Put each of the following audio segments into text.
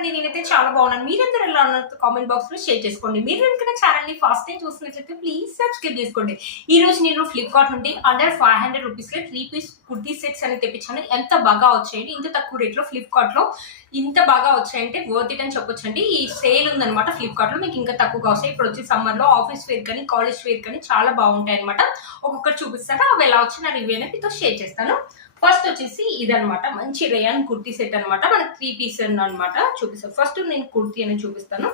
అండి నేనైతే చాలా బాగున్నాను. మీరందరూ ఎలా ఉన్నారు? కామెంట్ బాక్స్లో షేర్ చేసుకోండి. మీరు కనుక ఛానల్ని ఫస్ట్ టైం చూసినట్లయితే ప్లీజ్ సబ్స్క్రైబ్ చేసుకోండి. ఈ రోజు నేను ఫ్లిప్కార్ట్ నుండి అండర్ ఫైవ్ హండ్రెడ్ రూపీస్లో త్రీ పీస్ కుర్తీ సెట్స్ అని తెప్పించాను. ఎంత బాగా వచ్చాయండి? ఇంత తక్కువ రేట్లో ఫ్లిప్కార్ట్లో ఇంత బాగా వచ్చాయంటే వర్త్ ఇట్ అని చెప్పొచ్చండి. ఈ సేల్ ఉందన్నమాట ఫ్లిప్కార్ట్లో. మీకు ఇంకా తక్కువగా వస్తాయి. ఇప్పుడు వచ్చి సమ్మర్లో ఆఫీస్ వేర్ కానీ కాలేజ్ వేర్ కానీ చాలా బాగుంటాయి అనమాట ఒక్కొక్కటి చూపిస్తాను. అవి ఎలా వచ్చిన రివ్యూ అనేది మీతో షేర్ చేస్తాను. ఫస్ట్ వచ్చేసి ఇదనమాట మంచి రేయాన్ కుర్తీ సెట్ అన్నమాట. మనకి త్రీ పీస్ అన్నమాట చూపిస్తాను. ఫస్ట్ నేను కుర్తీ అని చూపిస్తాను.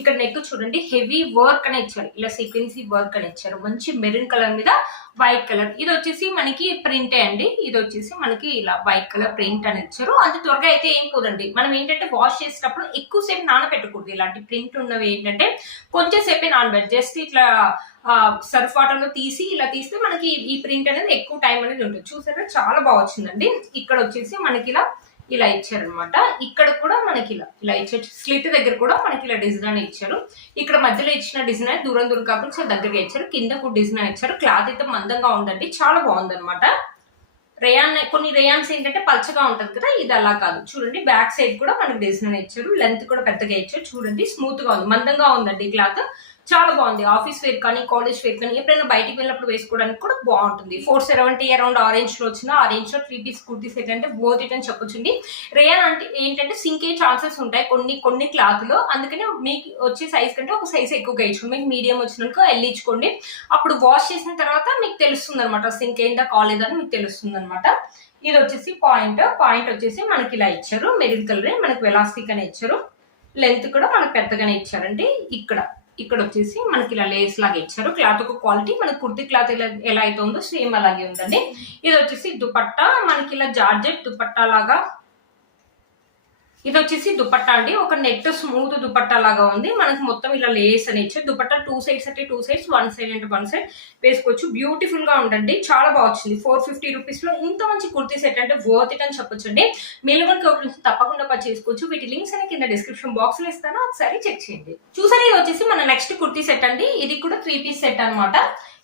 ఇక్కడ నెక్ చూడండి. హెవీ వర్క్ అని ఇచ్చారు. ఇలా సీక్వెన్సీ వర్క్ అని ఇచ్చారు. మంచి మెరూన్ కలర్ మీద వైట్ కలర్ ఇది వచ్చేసి మనకి ప్రింటే అండి. ఇది వచ్చేసి మనకి ఇలా వైట్ కలర్ ప్రింట్ అని ఇచ్చారు. అంత త్వరగా అయితే ఏం పోదండి మనం ఏంటంటే వాష్ చేసేటప్పుడు ఎక్కువసేపు నానబెట్టకూడదు. ఇలాంటి ప్రింట్ ఉన్నవి ఏంటంటే కొంచెం సేపే నానబెట్టు. జస్ట్ ఇట్లా సర్ఫ్ వాటర్లో తీసి ఇలా తీస్తే మనకి ఈ ప్రింట్ అనేది ఎక్కువ టైం అనేది ఉంటుంది. చూసారా? చాలా బాగా వచ్చిందండి. ఇక్కడ వచ్చేసి మనకి ఇలా ఇలా ఇచ్చారనమాట ఇక్కడ కూడా మనకి ఇలా ఇలా ఇచ్చారు స్లిట్ దగ్గర కూడా మనకి ఇలా డిజైన్ ఇచ్చారు. ఇక్కడ మధ్యలో ఇచ్చిన డిజైన్ దూరం దూరం కాకుండా చాలా దగ్గరగా ఇచ్చారు. కింద కూడా డిజైన్ ఇచ్చారు. క్లాత్ అయితే మందంగా ఉందండి. చాలా బాగుందనమాట రేయాన్ కొన్ని రేయాన్స్ ఏంటంటే పల్చగా ఉంటుంది కదా ఇది అలా కాదు. చూడండి బ్యాక్ సైడ్ కూడా మనకి డిజైన్ ఇచ్చారు. లెంత్ కూడా పెద్దగా ఇచ్చారు. చూడండి స్మూత్గా ఉంది. మందంగా ఉందండి క్లాత్ చాలా బాగుంది. ఆఫీస్ వేర్ కానీ కాలేజ్ వేర్ కానీ ఎప్పుడైనా బయటికి వెళ్ళినప్పుడు వేసుకోవడానికి కూడా బాగుంటుంది. ఫోర్ సెవెంటీ అరౌండ్ ఆరెంజ్లో వచ్చిన ఆరెంజ్లో త్రీ పీస్ కుర్తీస్ ఏంటంటే బోత్ ఇట్ అని చెప్పొచ్చండి రేయాన్ అంటే ఏంటంటే సింక్ అయ్యే ఛాన్సెస్ ఉంటాయి కొన్ని కొన్ని క్లాత్లో. అందుకనే మీకు వచ్చే సైజ్ కంటే ఒక సైజ్ ఎక్కువగా ఇచ్చుకోండి. మీకు మీడియం వచ్చినాక వెళ్ళించుకోండి అప్పుడు వాష్ చేసిన తర్వాత మీకు తెలుస్తుంది అనమాట సింక్ అయిందా కాలేదా అని మీకు తెలుస్తుంది అనమాట ఇది వచ్చేసి పాయింట్ పాయింట్ వచ్చేసి మనకి ఇలా ఇచ్చారు. మెరిల్ కలర్ మనకి వెలాస్టిక్ అని ఇచ్చారు. లెంత్ కూడా మనకు పెద్దగానే ఇచ్చారండి. ఇక్కడ. ఇక్కడ వచ్చేసి మనకి ఇలా లేస్ లాగా ఇచ్చారు. క్లాత్ ఒక క్వాలిటీ మనకి కుర్తి క్లాత్ ఎలా ఎలా అయితే ఉందో సేమ్ అలాగే ఉందండి. ఇది వచ్చేసి దుపట్టా మనకి ఇలా జార్జెట్ దుపట్టా లాగా ఇది వచ్చేసి దుపట్టా అండి. ఒక నెట్ స్మూత్ దుపట్టా లాగా ఉంది. మనకి మొత్తం ఇలా లేస్ అని ఇచ్చే దుపట్టా టూ సైడ్స్ అంటే టూ సైడ్స్ వన్ సైడ్ అంటే వన్ సైడ్ వేసుకోవచ్చు. బ్యూటిఫుల్గా ఉండండి చాలా బాగా వచ్చింది. ఫోర్ ఫిఫ్టీ రూపీస్లో ఇంత మంచి కుర్తీ సెట్ అంటే వర్త్ ఇట్ అని చెప్పొచ్చు అండి. మీరు నుంచి తప్పకుండా పర్చేసుకోవచ్చు చేసుకోవచ్చు. వీటి లింక్స్ అని కింద డిస్క్రిప్షన్ బాక్స్లో ఇస్తాను. ఒకసారి చెక్ చేయండి. చూసారు ఇది వచ్చేసి మన నెక్స్ట్ కుర్తీ సెట్ అండి. ఇది కూడా త్రీ పీస్ సెట్ అనమాట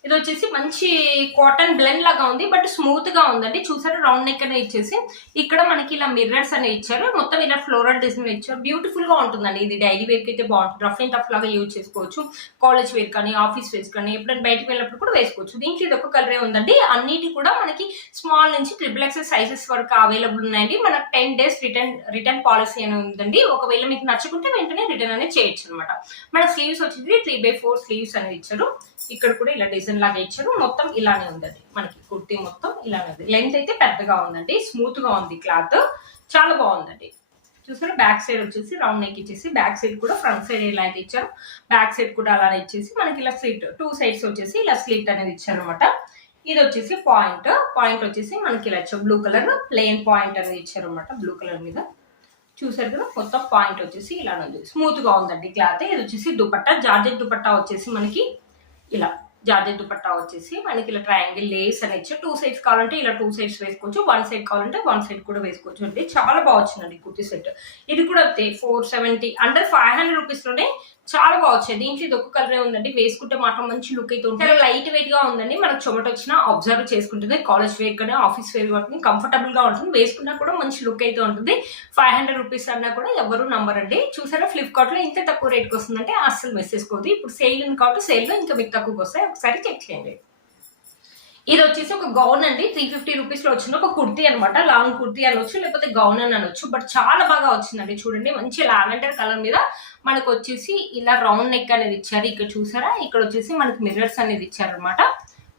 ఇది వచ్చేసి మంచి కాటన్ బ్లెండ్ లాగా ఉంది బట్ స్మూత్గా ఉందండి. చూసారు రౌండ్ నెక్ అనేది ఇచ్చేసి. ఇక్కడ మనకి ఇలా మిర్రర్స్ అనేవి ఇచ్చారు. మొత్తం ఇలా ఫ్లోరల్ డిజైన్ ఇచ్చారు. బ్యూటిఫుల్గా ఉంటుందండి. ఇది డైలీ వేర్కి అయితే బాగుంటుంది. రఫ్ అండ్ టఫ్ లాగా యూజ్ చేసుకోవచ్చు. కాలేజ్ వేర్ కానీ ఆఫీస్ వేర్ కానీ ఎప్పుడైనా బయటకు వెళ్ళినప్పుడు కూడా వేసుకోవచ్చు. దీంట్లో ఇది ఒక కలరే ఉందండి. అన్నిటి కూడా మనకి స్మాల్ నుంచి ట్రిపుల్ ఎక్సెస్ సైజెస్ వరకు అవైలబుల్ ఉన్నాయండి. మనకు ten days return return policy అని ఉందండి. ఒకవేళ మీకు నచ్చుకుంటే వెంటనే రిటర్న్ అనేది చేయొచ్చు అనమాట మన స్లీవ్స్ వచ్చేసి త్రీ బై ఫోర్ స్లీవ్స్ అనేది ఇచ్చారు. ఇక్కడ కూడా ఇలా డిజైన్ లాగా ఇచ్చారు. మొత్తం ఇలానే ఉందండి. మనకి కుర్తీ మొత్తం ఇలానే ఉంది. లెంత్ అయితే పెద్దగా ఉందండి. స్మూత్గా ఉంది క్లాత్ చాలా బాగుందండి. చూసారా? బ్యాక్ సైడ్ వచ్చేసి రౌండ్ నెక్ ఇచ్చేసి బ్యాక్ సైడ్ కూడా ఫ్రంట్ సైడ్ ఇలా అయితే ఇచ్చారు. బ్యాక్ సైడ్ కూడా అలానే ఇచ్చేసి మనకి ఇలా స్లిట్ టూ సైడ్స్ వచ్చేసి ఇలా స్లిట్ అనేది ఇచ్చారు అనమాట ఇది వచ్చేసి పాయింట్ పాయింట్ వచ్చేసి మనకి ఇలా ఇచ్చారు బ్లూ కలర్ ప్లెయిన్ పాయింట్ అనేది ఇచ్చారు అనమాట బ్లూ కలర్ మీద. చూసారు కదా? మొత్తం పాయింట్ వచ్చేసి ఇలా ఉంది. స్మూత్గా ఉందండి క్లాత్ ఇది వచ్చేసి దుపట్టా జార్జెట్ దుపట్టా వచ్చేసి మనకి ఇలా జార్జెట్ దుపట్టా వచ్చేసి మనకి ఇలా ట్రయాంగిల్ లేస్ అని ఇచ్చి టూ సైడ్స్ కావాలంటే ఇలా టూ సైడ్స్ వేసుకోవచ్చు వన్ సైడ్ కావాలంటే వన్ సైడ్ కూడా వేసుకోవచ్చు అండి. చాలా బాగా వచ్చిందండి కుర్తీ సెట్ ఇది కూడా అంతే four seventy under five hundred రూపీస్లోనే చాలా బాగుంది దీంట్లో ఇది ఒక కలరే ఉందండి. వేసుకుంటే మాత్రం మంచి లుక్ అయితే ఉంటుంది. లైట్ వెయిట్గా ఉందండి. మనకు చెమట వచ్చినా అబ్జర్వ్ చేసుకుంటుంది. కాలేజ్ వేర్ కానీ ఆఫీస్ వేర్ వాటిని కంఫర్టబుల్గా ఉంటుంది. వేసుకున్నా కూడా మంచి లుక్ అయితే ఉంటుంది. ఫైవ్ హండ్రెడ్ రూపీస్ అన్నా కూడా ఎవరు నంబర్ అండి చూసారా ఫ్లిప్కార్ట్లో ఇంత తక్కువ రేట్కి వస్తుందంటే అస్సలు మెసేజ్ చేసుకోవద్దు. ఇప్పుడు సేల్ ఉంది కాబట్టి సేల్లో ఇంకా మీకు తక్కువకి వస్తాయి. ఒకసారి చెక్ చేయండి. ఇది వచ్చేసి ఒక గౌన్ అండి. త్రీ ఫిఫ్టీ రూపీస్లో వచ్చింది. ఒక కుర్తీ అనమాట లాంగ్ కుర్తీ అనొచ్చు లేకపోతే గౌన్ అని అనొచ్చు. బట్ చాలా బాగా వచ్చిందండి చూడండి. మంచి లావెండర్ కలర్ మీద మనకు వచ్చేసి ఇలా రౌండ్ నెక్ అనేది ఇచ్చారు. ఇక్కడ చూసారా? ఇక్కడ వచ్చేసి మనకి మిర్రర్స్ అనేది ఇచ్చారనమాట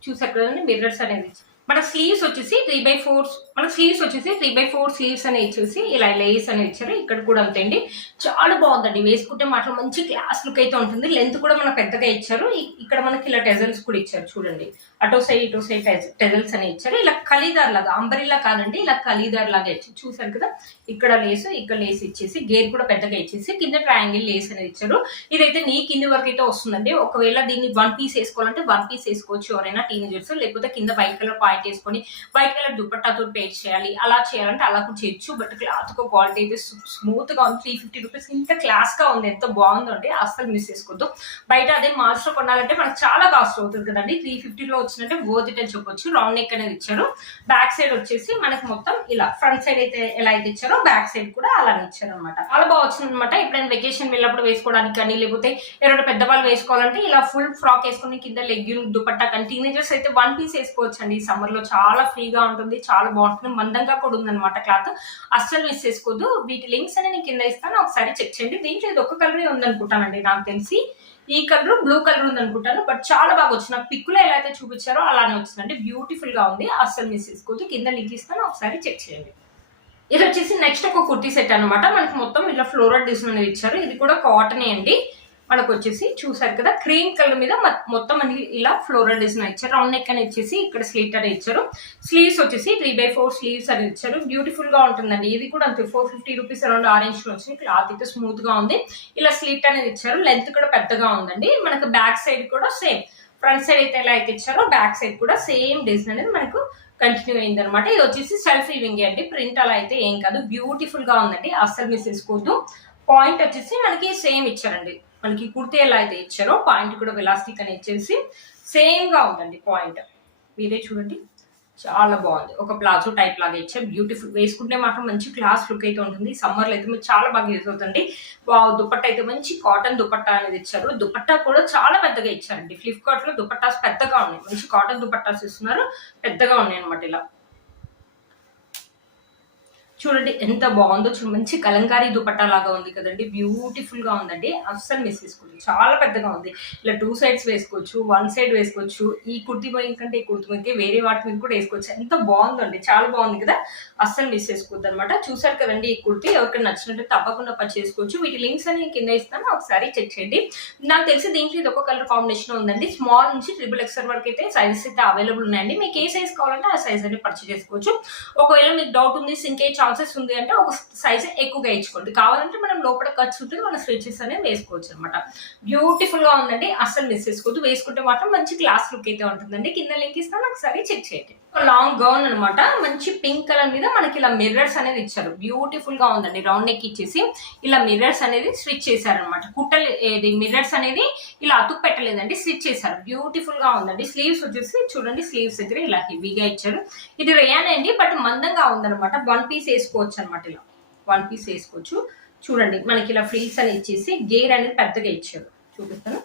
చూసారు కదండి? మిర్రర్స్ అనేది ఇచ్చారు. మన స్లీవ్స్ వచ్చేసి త్రీ బై ఫోర్ మన స్లీవ్స్ వచ్చేసి త్రీ బై ఫోర్ స్లీవ్స్ అని ఇచ్చేసి ఇలా లేస్ అని ఇచ్చారు. ఇక్కడ కూడా అంతే అండి. చాలా బాగుందండి. వేసుకుంటే మాత్రం మంచి క్లాస్ లుక్ అయితే ఉంటుంది. లెంత్ కూడా మనకు పెద్దగా ఇచ్చారు. ఇక్కడ మనకి ఇలా టెజల్స్ కూడా ఇచ్చారు చూడండి. అటో సైడ్ ఇటో సైడ్ టెజల్స్ అని ఇచ్చారు. ఇలా ఖలీదార్ లాగా అంబరిలా కాదండి ఇలా ఖలీదార్ లాగా ఇచ్చారు. చూసారు కదా? ఇక్కడ లేస్ ఇక్కడ లేస్ ఇచ్చేసి గేర్ కూడా పెద్దగా ఇచ్చేసి కింద ట్రయాంగిల్ లేస్ అనేది ఇచ్చారు. ఇదైతే నీ కింది వరకు అయితే వస్తుందండి. ఒకవేళ దీన్ని వన్ పీస్ వేసుకోవాలంటే వన్ పీస్ వేసుకోవచ్చు ఎవరైనా టీనేజర్స్ లేకపోతే కింద వైట్ కలర్ పాయింట్ వేసుకొని వైట్ కలర్ దుపట్టాతో పేర్ చేయాలి. అలా చేయాలంటే అలా కూడా చేయొచ్చు. బట్ క్లాత్ క్వాలిటీ అయితే స్మూత్గా ఉంది. త్రీ ఫిఫ్టీ రూపీస్ ఇంత క్లాస్గా ఉంది. ఎంత బాగుందో అంటే అస్సలు మిస్ చేసుకోవద్దు. బయట అదే మాల్స్లో కొనాలంటే మనకు చాలా కాస్ట్ అవుతుంది కదండి. త్రీ ఫిఫ్టీలో వచ్చినట్టే వర్త్ ఇట్ అని చెప్పొచ్చు. రౌండ్ నెక్ అనేది ఇచ్చారు. బ్యాక్ సైడ్ వచ్చేసి మనకి మొత్తం ఇలా ఫ్రంట్ సైడ్ అయితే ఎలా అయితే ఇచ్చారో బ్యాక్ సైడ్ కూడా అలానే ఇచ్చారు అనమాట చాలా బాగా వచ్చింది అనమాట ఎప్పుడైనా వెకేషన్ వెళ్ళినప్పుడు వేసుకోవడానికి కానీ లేకపోతే ఎవరైనా పెద్దవాళ్ళు వేసుకోవాలంటే ఇలా ఫుల్ ఫ్రాక్ వేసుకుని కింద లెగ్యూన్ దుపట్టా కానీ టీనేజర్స్ అయితే వన్ పీస్ వేసుకోవచ్చు అండి సమ్మర్ కవర్లో చాలా ఫ్రీగా ఉంటుంది చాలా బాగుంటుంది మందంగా కూడా ఉందన్నమాట క్లాత్. అస్సలు మిస్ చేసుకోవద్దు వీటి లింక్స్ అని నేను కింద ఇస్తాను. ఒకసారి చెక్ చేయండి. దీంట్లో ఇది ఒక కలరే ఉందనుకుంటానండి నాకు తెలిసి. ఈ కలర్ బ్లూ కలర్ ఉంది అనుకుంటాను బట్ చాలా బాగా వచ్చింది. నాకు పిక్కులో ఎలా అయితే చూపించారో అలానే వచ్చిందండి. బ్యూటిఫుల్గా ఉంది. అస్సలు మిస్ చేసుకోవద్దు కింద లింక్ ఇస్తాను. ఒకసారి చెక్ చేయండి. ఇది వచ్చేసి నెక్స్ట్ ఒక కుర్తీ సెట్ అన్నమాట. మనకి మొత్తం ఇలా ఫ్లోరల్ డిజైన్ అనేది ఇచ్చారు. ఇది కూడా కాటన్ అండి. మనకు వచ్చేసి చూసారు కదా క్రీమ్ కలర్ మీద మొత్తం మనకి ఇలా ఫ్లోరల్ డిజైన్ ఇచ్చారు. రౌండ్ నెక్ అని ఇచ్చేసి ఇక్కడ స్లీట్ అని ఇచ్చారు. స్లీవ్స్ వచ్చేసి త్రీ బై ఫోర్ స్లీవ్స్ అని ఇచ్చారు. బ్యూటిఫుల్గా ఉంటుందండి. ఇది కూడా అంతే ఫోర్ ఫిఫ్టీ రూపీస్ అరౌండ్ ఆరెంజ్లో వచ్చింది. క్లాత్ అయితే స్మూత్గా ఉంది. ఇలా స్లీట్ అనేది ఇచ్చారు. లెంత్ కూడా పెద్దగా ఉందండి. మనకు బ్యాక్ సైడ్ కూడా సేమ్ ఫ్రంట్ సైడ్ అయితే ఎలా అయితే ఇచ్చారో బ్యాక్ సైడ్ కూడా సేమ్ డిజైన్ అనేది మనకు కంటిన్యూ అయింది అనమాట ఇది వచ్చేసి సెల్ఫ్ ఇవింగ్ అండి. ప్రింట్ అలా అయితే ఏం కాదు. బ్యూటిఫుల్గా ఉందండి. అస్సలు మిస్ చేసుకోవద్దు. పాయింట్ వచ్చేసి మనకి సేమ్ ఇచ్చారండి. మనకి కుర్తి ఎలా అయితే ఇచ్చారో పాయింట్ కూడా వెలాస్టిక్ అని ఇచ్చేసి సేమ్గా ఉందండి పాయింట్. మీరే చూడండి. చాలా బాగుంది. ఒక ప్లాజో టైప్ లాగా ఇచ్చారు. బ్యూటిఫుల్ వేసుకుంటే మాత్రం మంచి క్లాస్ లుక్ అయితే ఉంటుంది. సమ్మర్లో అయితే చాలా బాగా యూజ్ అవుతుంది. వావ్ దుపట్టా అయితే మంచి కాటన్ దుపట్టా అనేది ఇచ్చారు. దుపట్టా కూడా చాలా పెద్దగా ఇచ్చారండి. ఫ్లిప్కార్ట్లో దుపట్టాస్ పెద్దగా ఉన్నాయి. మంచి కాటన్ దుపట్టాస్ ఇస్తున్నారు. పెద్దగా ఉన్నాయి అనమాట ఇలా. చూడండి ఎంత బాగుందో. చూడండి మంచి కలంకారీ దుపట్టా లాగా ఉంది కదండి. బ్యూటిఫుల్గా ఉందండి. అస్సలు మిస్ చేసుకోండి చాలా పెద్దగా ఉంది. ఇలా టూ సైడ్స్ వేసుకోవచ్చు వన్ సైడ్ వేసుకోవచ్చు. ఈ కుర్తి మొయ్యి కంటే ఈ కుర్తి మొయ్యి వేరే వాటి మీద కూడా వేసుకోవచ్చు. ఎంత బాగుందండి. చాలా బాగుంది కదా. అస్సలు మిస్ చేసుకోవద్దు అనమాట చూసారు కదండి ఈ కుర్తి. ఎవరికి నచ్చినట్టు తప్పకుండా పర్చేసుకోవచ్చు వీటి లింక్స్ అని కింద ఇస్తాను. ఒకసారి చెక్ చేయండి. నాకు తెలిసి దీంట్లో ఇది ఒక కలర్ కాంబినేషన్ ఉందండి. స్మాల్ నుంచి ట్రిపుల్ ఎక్స్ఎల్ వరకు అయితే సైజెస్ అయితే అవైలబుల్ ఉన్నాయండి. మీకు ఏ సైజ్ కావాలంటే ఆ సైజ్ అనేది పర్చేస్ చేసుకోవచ్చు. ఒకవేళ మీకు డౌట్ ఉంది సింకే ఛాన్సెస్ ఉంది అంటే ఒక సైజ్ ఎక్కువగా ఇచ్చుకోండి. కావాలంటే మనం లోపల ఖర్చు ఉంటుంది మన స్విచెస్ అనేవి వేసుకోవచ్చు అనమాట బ్యూటిఫుల్గా ఉందండి. అస్సలు మిస్ చేసుకోవద్దు. వేసుకుంటే మాత్రం మంచి క్లాస్ లుక్ అయితే ఉంటుందండి. కింద లింక్ ఇస్తాను. ఒకసారి చెక్ చేయండి. లాంగ్ గౌన్ అన్నమాట. మంచి పింక్ కలర్ మీద మనకి ఇలా మిర్రర్స్ అనేది ఇచ్చారు. బ్యూటిఫుల్గా ఉందండి. రౌండ్ నెక్ ఇచ్చేసి ఇలా మిర్రర్స్ అనేది స్విచ్ చేశారనమాట కుట్టలు ఏది మిర్రర్స్ అనేది ఇలా అతుకు పెట్టలేదండి. స్విచ్ చేశారు. బ్యూటిఫుల్గా ఉందండి. స్లీవ్స్ వచ్చేసి చూడండి స్లీవ్స్ దగ్గర ఇలా హెవీగా ఇచ్చారు. ఇది రేయాన్ అండి బట్ మందంగా ఉందన్నమాట. వన్ పీస్ వేసుకోవచ్చు అనమాట ఇలా. వన్ పీస్ వేసుకోవచ్చు. చూడండి మనకి ఇలా ఫ్రీల్స్ అనేది ఇచ్చేసి గేర్ అనేది పెద్దగా ఇచ్చారు. చూపిస్తాను.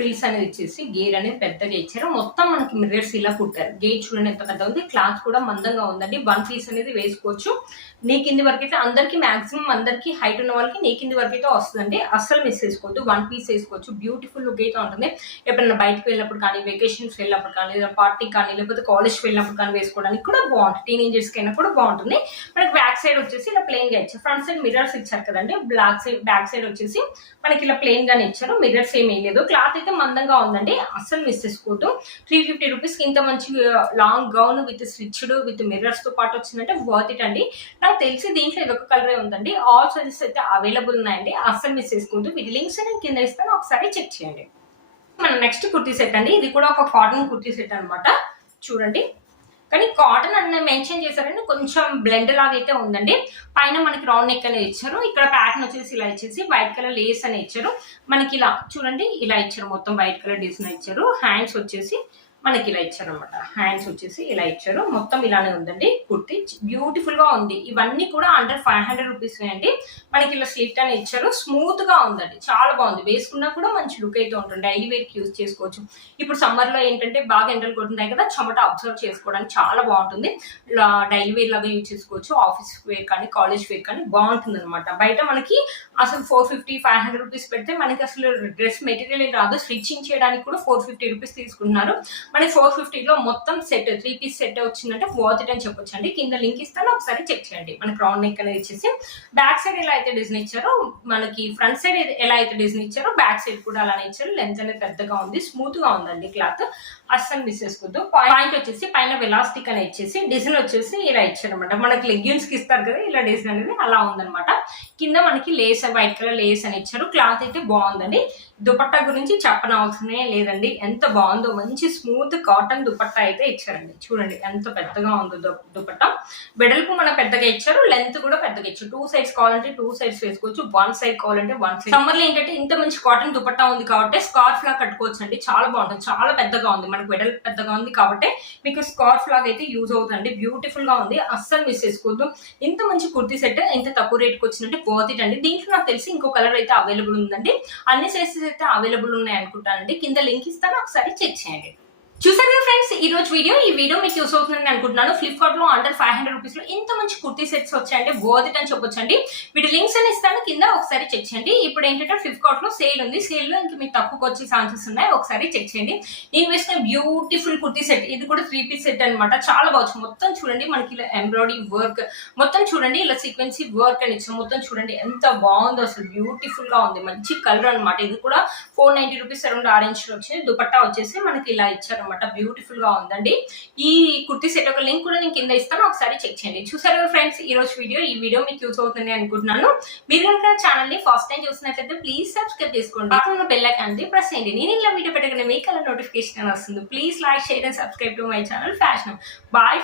ఫ్రిల్స్ అనేది ఇచ్చేసి గేర్ అనేది పెద్దగా ఇచ్చారు. మొత్తం మనకి మిర్రర్స్ ఇలా కుట్టారు. గేర్ చూడండి ఎంత పెద్ద ఉంది. క్లాత్ కూడా మందంగా ఉందండి. వన్ పీస్ అనేది వేసుకోవచ్చు. నీ కింది వరకు అయితే అందరికి మాక్సిమం అందరికి హైట్ ఉన్న వాళ్ళకి నీ కింది వరకు అయితే వస్తుందండి. అస్సలు మిస్ చేసుకోవద్దు. వన్ పీస్ వేసుకోవచ్చు. బ్యూటిఫుల్ లుక్ అయితే ఉంటుంది. ఎప్పుడైనా బయటకు వెళ్ళినప్పుడు కానీ వెకేషన్స్ వెళ్ళినప్పుడు కానీ లేదా పార్టీ కానీ లేకపోతే కాలేజ్కి వెళ్ళినప్పుడు కానీ వేసుకోవడానికి కూడా బాగుంటుంది. టీనేజర్స్కి అయినా కూడా బాగుంటుంది. మనకి బ్యాక్ సైడ్ వచ్చేసి ఇలా ప్లెయిన్గా ఇచ్చారు. ఫ్రంట్ సైడ్ మిర్రర్స్ ఇచ్చారు కదండి. బ్లాక్ సైడ్ బ్యాక్ సైడ్ వచ్చేసి మనకి ఇలా ప్లెయిన్ గానే ఇచ్చారు. మిర్రర్స్ ఏమీ లేదు. క్లాత్ అయితే మందంగా ఉందండి. అస్సలు మిస్ చేసుకోవద్దు. త్రీ ఫిఫ్టీ రూపీస్కి ఇంత మంచి long gown with switched with మిర్రర్స్తో పాటు వచ్చిందంటే వర్త్ ఇట్ అండి. నాకు తెలిసి దీంట్లో ఇది ఒక కలరే ఉందండి. ఆల్ సైజెస్ అయితే అవైలబుల్ ఉన్నాయండి. అస్సలు మిస్ చేసుకోవద్దు. వీటి లింక్స్ నేను కింద ఇస్తాను. ఒకసారి చెక్ చేయండి. మన నెక్స్ట్ కుర్తీ సెట్ అండి. ఇది కూడా ఒక కాటన్ కుర్తీ సెట్ అనమాట చూడండి. కానీ కాటన్ అన్న మెన్షన్ చేశారంటే కొంచెం బ్లెండ్ లాగా అయితే ఉందండి. పైన మనకి రౌండ్ నెక్ అనేది ఇచ్చారు. ఇక్కడ ప్యాటర్న్ వచ్చేసి ఇలా ఇచ్చేసి వైట్ కలర్ లేస్ అని ఇచ్చారు. మనకి ఇలా చూడండి ఇలా ఇచ్చారు. మొత్తం వైట్ కలర్ డిజైన్ ఇచ్చారు. హ్యాండ్స్ వచ్చేసి మనకి ఇలా ఇచ్చారు అనమాట హ్యాండ్స్ వచ్చేసి ఇలా ఇచ్చారు. మొత్తం ఇలానే ఉందండి. కుర్తి బ్యూటిఫుల్గా ఉంది. ఇవన్నీ కూడా అండర్ ఫైవ్ హండ్రెడ్ రూపీస్ అండి. మనకి ఇలా స్లిట్ అని ఇచ్చారు. స్మూత్గా ఉందండి. చాలా బాగుంది. వేసుకున్నా కూడా మంచి లుక్ అయితే ఉంటుంది. డైలీ వేర్కి యూజ్ చేసుకోవచ్చు. ఇప్పుడు సమ్మర్లో ఏంటంటే బాగా ఎండలు కొడుతున్నాయి కదా చెమట అబ్జర్వ్ చేసుకోవడానికి చాలా బాగుంటుంది. డైలీ వేర్ లాగా యూజ్ చేసుకోవచ్చు. ఆఫీస్ వేర్ కానీ కాలేజ్ వేర్ కానీ బాగుంటుంది అనమాట బయట మనకి అసలు four fifty five hundred rupees పెడితే మనకి అసలు డ్రెస్ మెటీరియల్ రాదు. స్టిచ్చింగ్ చేయడానికి కూడా ఫోర్ ఫిఫ్టీ రూపీస్ తీసుకుంటున్నారు. మనకి ఫోర్ ఫిఫ్టీలో మొత్తం సెట్ త్రీ పీస్ సెట్ వచ్చిందంటే వర్త్ ఇట్ అని చెప్పొచ్చు అండి కింద లింక్ ఇస్తాను ఒకసారి చెక్ చేయండి. మనకి రౌండ్ నెక్ అనేది ఇచ్చేసి బ్యాక్ సైడ్ ఎలా అయితే డిజైన్ ఇచ్చారో మనకి ఫ్రంట్ సైడ్ ఎలా అయితే డిజైన్ ఇచ్చారో బ్యాక్ సైడ్ కూడా అలానే ఇచ్చారు. లెన్స్ అనేది పెద్దగా ఉంది స్మూత్గా ఉందండి క్లాత్ అస్సలు మిస్ చేసుకోవద్దు. పాయింట్ వచ్చేసి పైన వెలాస్టిక్ అని ఇచ్చేసి డిజైన్ వచ్చేసి ఇలా ఇచ్చారు అనమాట మనకి లెగ్యూన్స్కి ఇస్తారు కదా ఇలా డిజైన్ అనేది అలా ఉందన్నమాట. కింద మనకి లేస్ వైట్ కలర్ లేస్ అని ఇచ్చారు. క్లాత్ అయితే బాగుందండి. దుపట్టా గురించి చెప్పనవసరమే లేదండి. ఎంత బాగుందో మంచి స్మూత్ స్మూత్ కాటన్ దుపట్టా అయితే ఇచ్చారండి. చూడండి ఎంత పెద్దగా ఉందో దుపట్టా. వెడల్పు మన పెద్దగా ఇచ్చారు లెంత్ కూడా పెద్దగా ఇచ్చారు. టూ సైడ్స్ కావాలంటే టూ సైడ్స్ వేసుకోవచ్చు వన్ సైడ్ కావాలంటే వన్ సైడ్. సమ్మర్లో ఏంటంటే ఇంత మంచి కాటన్ దుపట్టా ఉంది కాబట్టి స్కార్ఫ్ లా కట్టుకోవచ్చు అండి చాలా బాగుంటుంది చాలా పెద్దగా ఉంది. మనకు వెడల్పు పెద్దగా ఉంది కాబట్టి మీకు స్కార్ఫ్ లాగా అయితే యూజ్ అవుతుంది బ్యూటిఫుల్గా ఉంది అస్సలు మిస్ చేసుకోవద్దు. ఇంత మంచి కుర్తీ సెట్ ఇంత తక్కువ రేట్కి వచ్చిందంటే పోత్ ఇట్ అండి. దీంట్లో నాకు తెలిసి ఇంకో కలర్ అయితే అవైలబుల్ ఉందండి. అన్ని సైజెస్ అయితే అవైలబుల్ ఉన్నాయి అనుకుంటానండి. కింద లింక్ ఇస్తాను ఒకసారి చెక్ చేయండి. చూసారు కదా ఫ్రెండ్స్? ఈ రోజు వీడియో ఈ వీడియో మీకు యూస్ అవుతుందని అనుకుంటున్నాను. ఫ్లిప్కార్ట్లో అండర్ ఫైవ్ హండ్రెడ్ రూపీస్లో ఇంత మంచి కుర్తీ సెట్స్ వచ్చాయంటే బోధిట్ అని చెప్పొచ్చండి. వీటి లింక్స్ అని ఇస్తాను. కింద ఒకసారి చెక్ చేయండి. ఇప్పుడు ఏంటంటే ఫ్లిప్కార్ట్లో సేల్ ఉంది. సేల్లో ఇంక మీకు తక్కువకి వచ్చే ఛాన్సెస్ ఉన్నాయి. ఒకసారి చెక్ చేయండి. నేను వేసిన బ్యూటిఫుల్ కుర్తీ సెట్ ఇది కూడా త్రీ పీస్ సెట్ అన్నమాట. చాలా బాగుంది మొత్తం చూడండి మనకి ఇలా ఎంబ్రాయిడరీ వర్క్ మొత్తం చూడండి ఇలా సీక్వెన్సీ వర్క్ అని ఇచ్చాం మొత్తం చూడండి ఎంత బాగుందో అసలు. బ్యూటిఫుల్గా ఉంది. మంచి కలర్ అన్నమాట. ఇది కూడా ఫోర్ నైన్టీ రూపీస్ అరౌండ్ ఆరెంజ్లో వచ్చింది దుపట్టా వచ్చేసి మనకి ఇలా ఇచ్చారనమాట బ్యూటిఫుల్గా ఉందండి. ఈ కుర్తీ సెట్ ఒక లింక్ కూడా నేను కింద ఇస్తాను. ఒకసారి చెక్ చేయండి. చూసారు ఫ్రెండ్స్ ఈ రోజు వీడియో ఈ వీడియో మీకు యూస్ అవుతుంది అనుకుంటున్నాను. మీరు కనుక ఛానల్ని ఫస్ట్ టైం చూసినట్లయితే ప్లీజ్ సబ్స్క్రైబ్ చేసుకోండి. పక్కన బెల్ ఐకాన్ ప్రెస్ చేయండి. నేను ఇలా వీడియో పెట్టగానే మీకు అలా నోటిఫికేషన్ వస్తుంది. Please like share and subscribe to my channel fashion boy